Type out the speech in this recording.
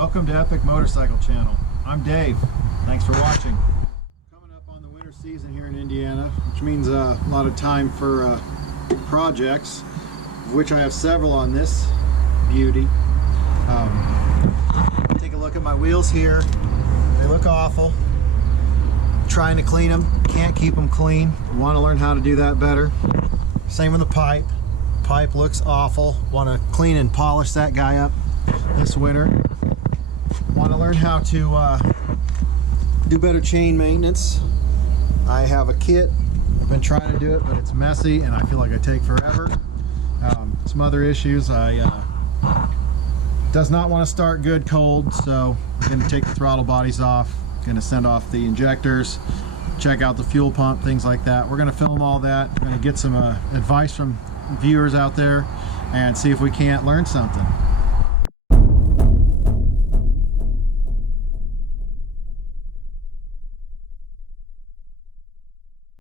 Welcome to Epic Motorcycle Channel. I'm Dave. Thanks for watching. Coming up on the winter season here in Indiana, which means a lot of time for projects, of which I have several on this beauty. Take a look at my wheels here. They look awful. Trying to clean them, can't keep them clean. Want to learn how to do that better. Same with the pipe. Pipe looks awful. Want to clean and polish that guy up this winter. Want to learn how to do better chain maintenance. I have a kit. I've been trying to do it, but it's messy and I feel like I take forever. Some other issues. Does not want to start good cold, so I'm going to take the throttle bodies off. Going to send off the injectors, check out the fuel pump, things like that. We're going to film all that. We're going to get some advice from viewers out there and see if we can't learn something.